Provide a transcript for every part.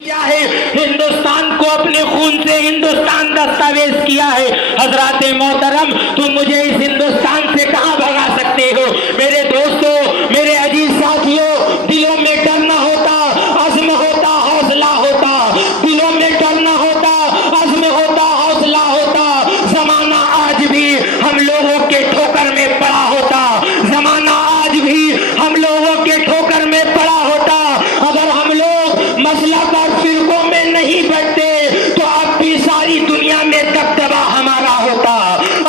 किया है, हिंदुस्तान को अपने खून से हिंदुस्तान दस्तावेज किया है। हजरात मोहतरम, तुम मुझे इस हिंदुस्तान से कहां भगा सकते हो? मेरे दोस्तों, मेरे अजीज साथियों, दिलों में डर न होता, अज़्म होता, हौसला होता। दिलों में डर न होता, अज़्म होता, हौसला होता। जमाना आज भी हम लोगों के ठोकर में पड़ा होता। जमाना आज भी हम लोगों के ठोकर में पड़ा होता। अगर हम लोग मसलक और फिरकों में नहीं बढ़ते तो अब भी सारी दुनिया में दबदबा हमारा होता।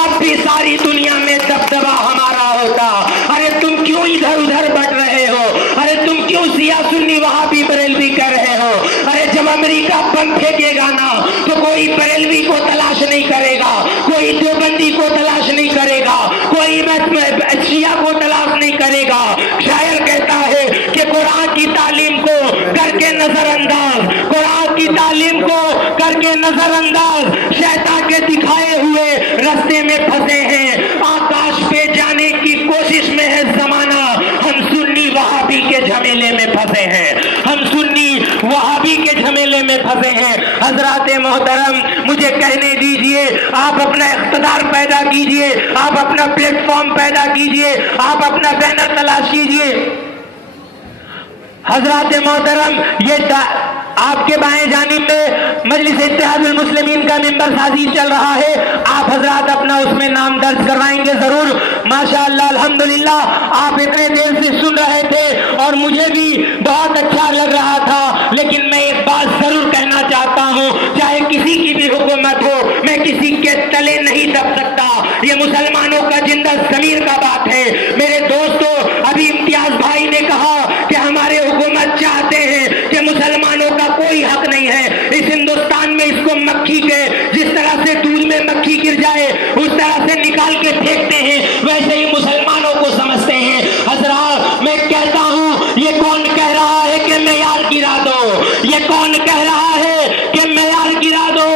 अब भी सारी दुनिया में दबदबा हमारा होता। अरे तुम क्यों इधर उधर बढ़ रहे हो? अरे तुम क्यों सिया सुन्नी वहाबी बरेलवी कर रहे हो? अरे जब अमेरिका बम फेंकेगा ना तो कोई बरेलवी को तलाश नहीं करेगा, कोई देवबंदी को तलाश नहीं करेगा, कोई शिया को तलाश नहीं करेगा। शायर कहता है कि कुरान की तालीम को करके नजरअंदाज, कुरान की तालीम को करके नजरअंदाज, शैतान के दिखाए हुए रास्ते में फंसे हैं। आकाश पे जाने की कोशिश में है जमाना। हम सुन्नी वहाबी के झमेले में फंसे हैं, हम सुन्नी वहाबी के झमेले में फंसे हैं। हजरात मोहतरम, मुझे कहने दीजिए, आप अपना इख्तिदार पैदा कीजिए, आप अपना प्लेटफॉर्म पैदा कीजिए, आप अपना बैनर तलाश कीजिए। हजरात मोहतरम, ये आपके बाएं जानिब में मजलिस इत्तेहादुल मुस्लिमीन का मिंबर साजी चल रहा है। आप हजरात अपना उसमें नाम दर्ज करवाएंगे जरूर। माशाअल्लाह, अल्हम्दुलिल्लाह, आप इतने देर से सुन रहे थे और मुझे भी बहुत अच्छा लग रहा था। लेकिन मैं एक बात जरूर कहना चाहता हूँ, चाहे किसी की भी हुकूमत हो, मैं किसी के तले नहीं दब सकता। ये मुसलमानों का जिंदा ज़मीर का बात है। मेरे दोस्तों, अभी इम्तियाज भाई ने कहा कि हमारे हुकूमत चाहते हैं कि मुसलमानों का कोई हक नहीं है इस हिंदुस्तान में। इसको मक्खी के जिस तरह से दूध में मक्खी गिर जाए उस तरह से निकाल के फेंकते हैं, वैसे ही मुसलमानों को समझते हैं। हजरात, मैं कहता हूँ, ये कौन कह रहा है कि मेयार गिरा दो? ये कौन कह रहा है कि मेयार गिरा दो?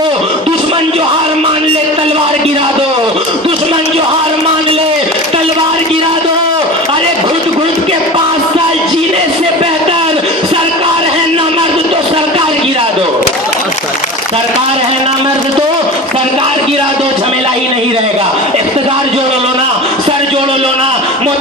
दुश्मन जो हार मान ले तलवार गिरा दो, दुश्मन जो हार मान ले तलवार गिरा दो। अरे घुट घुट के 5 साल जीने से बेहतर सरकार है ना मर्द तो सरकार गिरा दो। सरकार है ना मर्द तो सरकार गिरा दो, झमेला ही नहीं रहेगा। इख्तिदार जोड़ो लो ना, सर जोड़ो लो ना,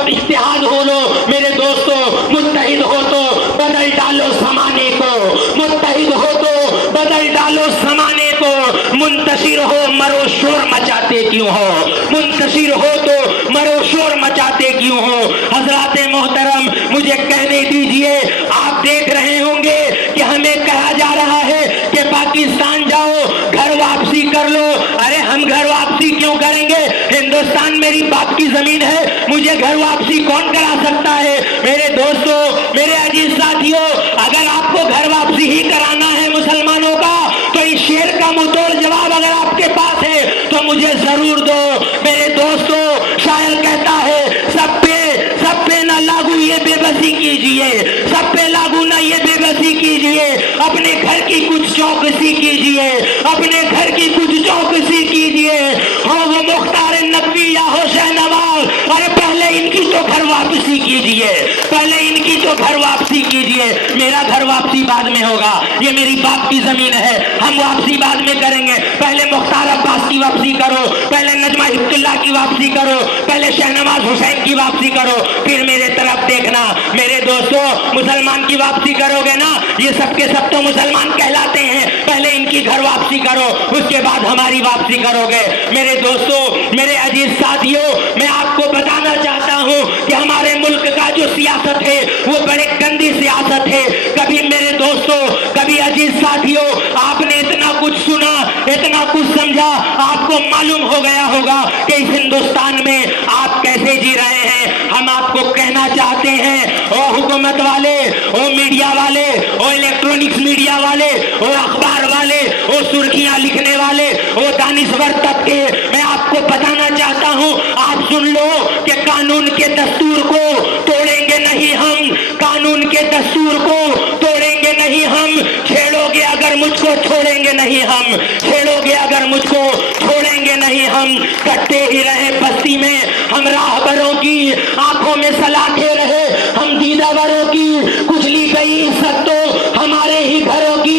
इत्तेहाद हो लो। मेरे दोस्तों, मुत्तहिद हो तो बदल डालो जमाने को, मुत्तहिद हो तो बदल डालो जमाने को। मुंतशिर हो मरो शोर मचाते क्यों हो? मुंतशिर हो तो मरो शोर मचाते क्यों हो? हजरात मोहतरम, मुझे कहने दीजिए, आप देख रहे होंगे कि हमें कहा जा रहा है कि पाकिस्तान जाओ, घर वापसी कर लो। अरे हम घर वापसी क्यों करेंगे? हिंदुस्तान मेरी बाप की जमीन है, मुझे घर वापसी कौन करा सकता है? मेरे दोस्तों, मेरे अजीज साथियों, अगर आपको घर वापसी ही कराना है मुसलमानों का, तो इस शेर का मुंहतोड़ जवाब अगर आपके पास है तो मुझे जरूर दो। मेरे दोस्तों, शायर कहता है, सब पे ना लागू ये बेबसी कीजिए, सब पे लागू ना ये बेबसी कीजिए। अपने घर की कुछ चौकसी कीजिए, अपने घर की कुछ चौकसी कीजिए। हो वो मुख्तार नकवी या हुसैन नवाज, अरे पहले इनकी तो घर वापसी कीजिए, पहले इनकी तो घर वापसी कीजिए। मेरा घर वापसी बाद में होगा, ये मेरी बाप की जमीन है, हम वापसी बाद में करेंगे। पहले मुख्तार अब्बास की वापसी करो, पहले नजमा हिब्तुल्लाह की वापसी करो, पहले शहनवाज हुसैन की वापसी करो, फिर मेरे तरफ देखना। मेरे दोस्तों, मुसलमान की वापसी करोगे ना, ये सबके सब तो मुसलमान कहलाते हैं। पहले इनकी घर वापसी करो, उसके बाद हमारी वापसी करोगे। मेरे दोस्तों, मेरे अजीज साथियों, मैं आपको बताना चाहता हूं कि हमारे मुल्क का जो सियासत है वो बड़े गंदी सियासत है। कभी मेरे दोस्तों, कभी अजीज साथियों, आपने इतना कुछ सुना, इतना कुछ समझा, आपको मालूम हो गया होगा कि इस हिंदुस्तान में आप कैसे जी रहे हैं। हम आपको कहना चाहते हैं, ओ हुकूमत वाले, ओ मीडिया वाले, ओ इलेक्ट्रॉनिक्स मीडिया वाले, ओ अखबार वाले, ओ सुर्खियां लिखने वाले, ओ दानिश्वर तबके, मैं आपको बताना चाहता हूं, आप सुन लो कि कानून के दस्तूर को तोड़ेंगे नहीं हम, कानून के दस्तूर को तोड़ेंगे नहीं हम। छेड़ोगे अगर मुझको छोड़ेंगे नहीं हम, छेड़ोगे अगर मुझको छोड़ेंगे नहीं हम। कटते ही रहे बस्ती में हम राहबरों की आंखों में सलाखे रहे, हम दीदावरों की कुचली गई इज्जत तो हमारे ही घरों की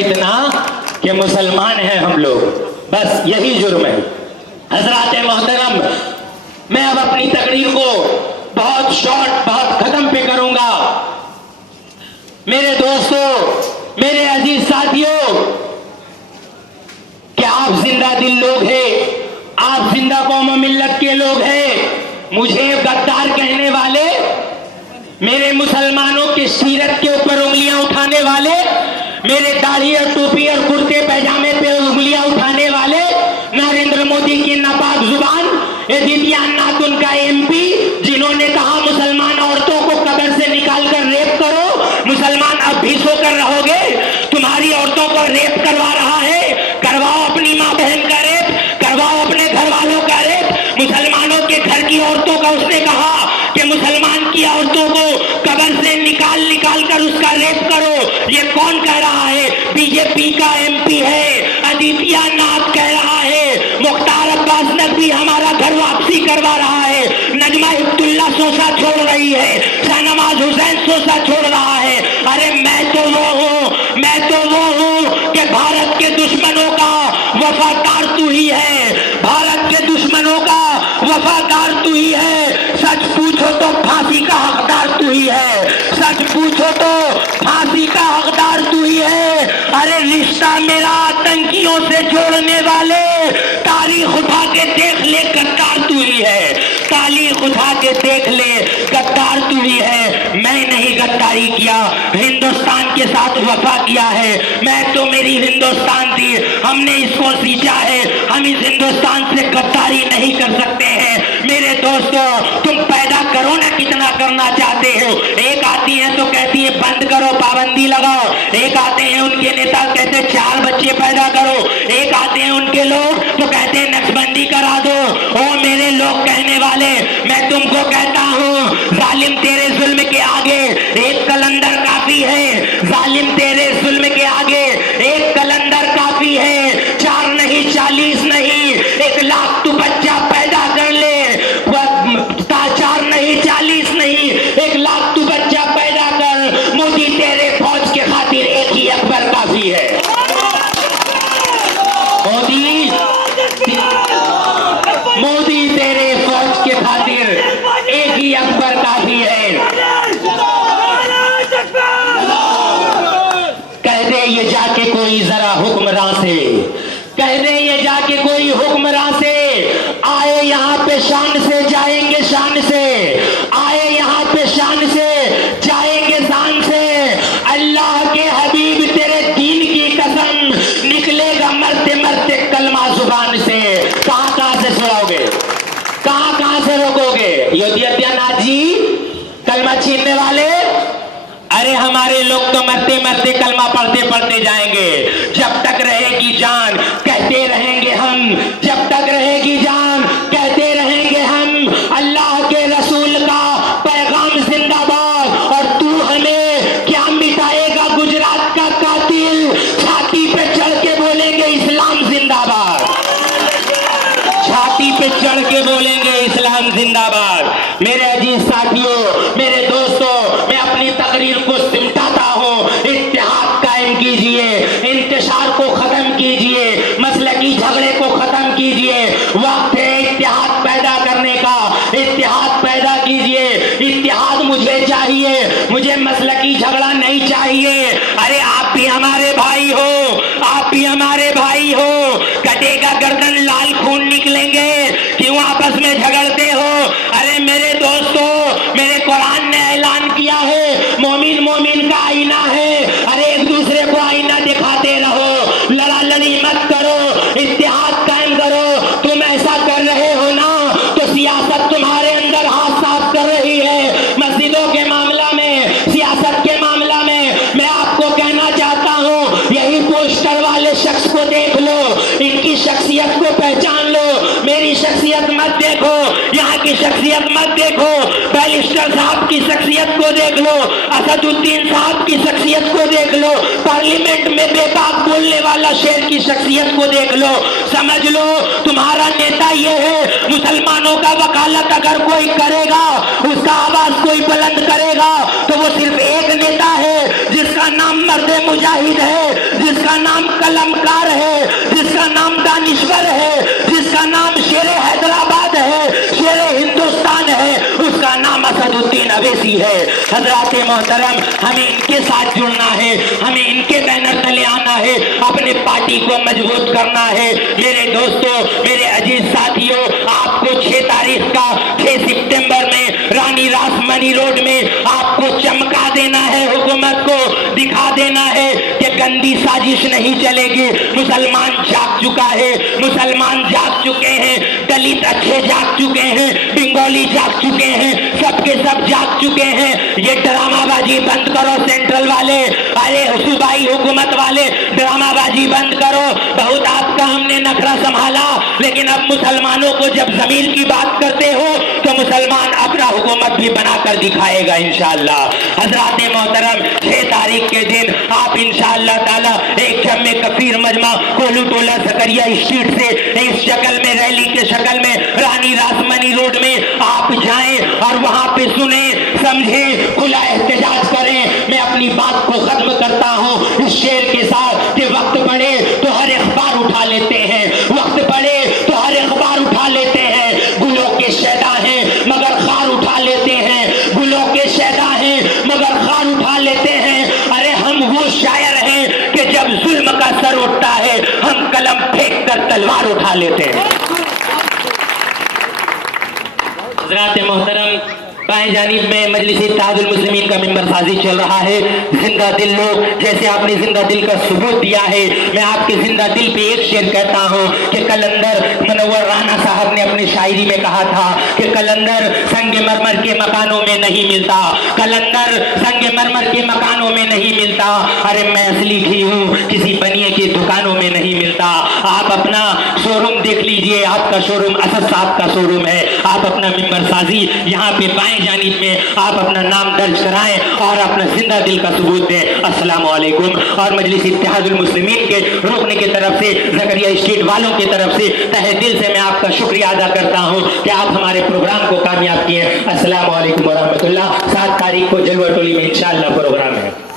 इतना कि मुसलमान हैं हम लोग, बस यही जुर्म है। हजरात मोहतरम, मैं अब अपनी तकरीर को बहुत शॉर्ट, बहुत खत्म पे करूंगा। मेरे दोस्तों, मेरे अजीज साथियों, क्या आप जिंदा दिल लोग हैं, आप जिंदा कौम मिल्लत के लोग हैं। मुझे गद्दार कहने वाले, मेरे मुसलमानों की सीरत के ऊपर उंगलियां उठाने वाले, मेरे दाढ़ी और टोपी और कुर्ते पैजामे पे उंगलियां उठाने वाले, नरेंद्र मोदी की नापाक जुबान, दिव्यानाथ उनका एमपी, जिन्होंने कहा मुसलमान औरतों को कब्र से निकालकर रेप करो, मुसलमान अब भी सोकर रहोगे, तुम्हारी औरतों को रेप करवा रहा है, करवाओ अपनी माँ बहन का रेप, करवाओ अपने घर वालों का रेप। मुसलमानों के घर की औरतों का उसने कहा कि मुसलमान की औरतों को कब्र से निकाल कर उसका रेप करो। ये कौन कह रहा है? बीजेपी का एमपी है, दिव्यानाथ कह रहा है। मुख्तार अब्बास नकवी हमारा घर वापसी करवा रहा है, नजमा हिब्बुल्लाह सोसा छोड़ रही है, शाहनवाज हुसैन सोसा छोड़ रहा है। अरे मैं तो वो हूँ कि भारत के दुश्मनों का वफादार तू ही है, भारत के दुश्मनों का वफादार तू ही है। सच पूछो तो फांसी का हकदार तू ही है, सच पूछो तो फांसी का हकदार तू ही है। अरे रिश्ता मेरा आतंकियों से जोड़ने वाले, तारीख उठा के देख ले गद्दार तू ही है, तारीख उठा के देख ले गद्दार तू ही है। मैं नहीं गद्दारी किया, हिंदुस्तान के साथ वफा किया है। मैं तो, मेरी हिंदुस्तान थी, हमने इसको सींचा है, हम इस हिंदुस्तान से गद्दारी नहीं कर सकते हैं। मेरे दोस्तों, तुम पैदा करो ना, कितना करना चाहते हो। एक आती है तो कहती है बंद करो, पाबंदी लगाओ, एक आते हैं उनके नेता कहते हैं 4 बच्चे पैदा करो, एक आते हैं उनके लोग तो कहते हैं नक्शबंदी करा दो। ओ मेरे लोग कहने वाले, मैं तुमको कहता हूँ, जालिम तेरे जुल्म के आगे एक कलंदर काफी है, जालिम तेरे जुल्म के आगे एक कलंदर काफी है। 4 नहीं 40 नहीं, 1 लाख तू बच्चा पैदा कर ले, 4 नहीं 40 नहीं, 1 लाख तू बच्चा पैदा कर। मोदी तेरे फौज के खातिर एक ही अकबर काफी है। मोदी तेरे फौज के खातिर एक ही अकबर काफी है। कह दे ये जाके कोई जरा हुक्मरान से, कह दे ये जाके कोई हुक्मरान से, आए यहाँ पे शान से जाएंगे शान से, आए यहाँ पे शान से जाएंगे शान से। अल्लाह के हबीब तेरे दीन की कसम, निकलेगा मरते मरते कलमा जुबान से। कहाँ से सुनाओगे, कहाँ से रोकोगे? योगी आदित्यनाथ जी कलमा छीनने वाले, अरे हमारे लोग तो मरते मरते कलमा पढ़ते पढ़ते जाएंगे। जब तक रहेगी जान कहते रहेंगे हम, जब तक रहेगी जान कहते रहेंगे हम, अल्लाह के रसूल का पैगाम जिंदाबाद। और तू हमें क्या मिटाएगा गुजरात का कातिल, छाती पे चढ़ के बोलेंगे इस्लाम जिंदाबाद, छाती पे चढ़ के बोलेंगे इस्लाम जिंदाबाद। मेरे अजीज साथियों, मेरे दोस्तों, मैं अपनी तकरीर को सिमटाता हूँ। इत्तेहाद कायम कीजिए, इंतशार को खत्म कीजिए, मसलकी झगड़े को खत्म कीजिए। वक्त है इत्तेहाद पैदा करने का, इत्तेहाद पैदा कीजिए। इत्तेहाद मुझे चाहिए, मुझे मसलकी झगड़ा नहीं चाहिए। अरे आप भी हमारे भाई हो, आप भी हमारे भाई हो। कटेगा गर्दन लाल खून निकलेंगे, क्यों आपस में झगड़ते हो? अरे मेरे दोस्तों, मेरे कुरान ने ऐलान किया है, मोमिन मोमिन का आईना है। अरे एक दूसरे को आईना दिखाते रहो, लड़ा लड़ी मत करो, इत्तेहाद कायम करो। तुम ऐसा कर रहे हो ना, तो सियासत तुम्हारे अंदर हाथ साफ कर रही है। मस्जिदों के मामला में, सियासत के मामला में मैं आपको कहना चाहता हूँ, यही पोस्टर वाले शख्स को देख लो, इनकी शख्सियत को पहचान लो। मेरी शख्सियत मत देखो, यहाँ की शख्सियत मत देखो, बैरिस्टर साहब की शख्सियत को देख लो, असदुद्दीन साहब की शख्सियत को देख लो, पार्लियामेंट में बेबाक बोलने वाला शेर की शख्सियत को देख लो। समझ लो तुम्हारा नेता ये है। मुसलमानों का वकालत अगर कोई करेगा, उसका आवाज कोई बुलंद करेगा, तो वो सिर्फ एक नेता है जिसका नाम मर्द मुजाहिद है, जिसका नाम कलमकार है, जिसका नाम दानिश्वर है, जिसका नाम शेरे हैदराबाद है, शेरे हिंदुस्तान है, उसका नाम असदुद्दीन अवैसी है। हजरात मोहतरम, हमें इनके साथ जुड़ना है, हमें इनके बैनर तले आना है, अपने पार्टी को मजबूत करना है। मेरे दोस्तों, मेरे अजीज साथियों, आपको 6 तारीख का 6 सितंबर में रानी रासमनी रोड में आपको चमका देना है, हुकूमत को दिखा देना है कि गंदी साजिश नहीं चलेगी। मुसलमान जाग चुका है, मुसलमान जाग चुके हैं, दलित अच्छे जाग चुके हैं, बंगाली जाग चुके हैं, सबके सब जाग चुके हैं। ये ड्रामाबाजी बंद करो सेंट्रल वाले, अरे सूबाई हुकूमत वाले, ड्रामाबाजी बंद करो। बहुत आपका हमने नखरा संभाला, लेकिन अब मुसलमानों को जब जमीन की बात करते हो तो मुसलमान अपना हुकूमत भी बनाकर दिखाएगा इंशाअल्लाह। हजरात मोहतरम, 6 तारीख के दिन आप इंशाअल्लाह ताला एक जम्मे कफीर मजमा कोलू टोला सकरिया स्ट्रीट से इस शक्ल में, रैली के शक्ल में रानी रासमनी रोड में आप जाएं और वहां पे सुने, समझे, खुला एहतजाज करें। मैं अपनी बात को खत्म करता हूं इस शेर के साथ कि वक्त पड़े तो हर अखबार उठा लेते हैं, वक्त पड़े तो हर अखबार उठा लेते हैं। गुलों के शैदा हैं मगर खार उठा लेते हैं, गुलों के शैदा हैं मगर खार उठा लेते हैं। अरे हम वो शायर हैं कि जब जुल्म का सर उठता है हम कलम फेंक कर तलवार उठा लेते हैं। हज़रात मोहतरम, बाएं जानिब में मजलिस इत्तेहादुल मुस्लिमीन का मिंबर साजी चल रहा है। जिंदा दिल लोग, जैसे आपने जिंदा दिल का सबूत दिया है, मैं आपके जिंदा दिल पे एक शेर कहता हूँ कि कलंदर मुनव्वर राना साहब ने अपनी शायरी में कहा था कि कलंदर संगे मरमर के मकानों में नहीं मिलता, कलंदर संगे मरमर के मकानों में नहीं मिलता। अरे मैं असली भी हूँ, किसी बनिए की दुकानों में नहीं मिलता। आप अपना शोरूम देख लीजिए, आपका शोरूम असद साहब का शोरूम है। आप अपना मिंबर साजी यहाँ पे बाएं जानिब में आप अपना नाम दर्ज कराएं और अपना जिंदा दिल का सबूत दें। अस्सलाम वालेकुम। और मजलिस इत्तेहादुल मुस्लिमीन के रुकने की तरफ से, ज़करिया स्ट्रीट वालों की तरफ से तहे दिल से मैं आपका शुक्रिया अदा करता हूं कि आप हमारे प्रोग्राम को कामयाब किए। अस्सलाम वालेकुम व रहमतुल्लाह। 7 तारीख को जलवा टोली में इंशाअल्लाह प्रोग्राम है।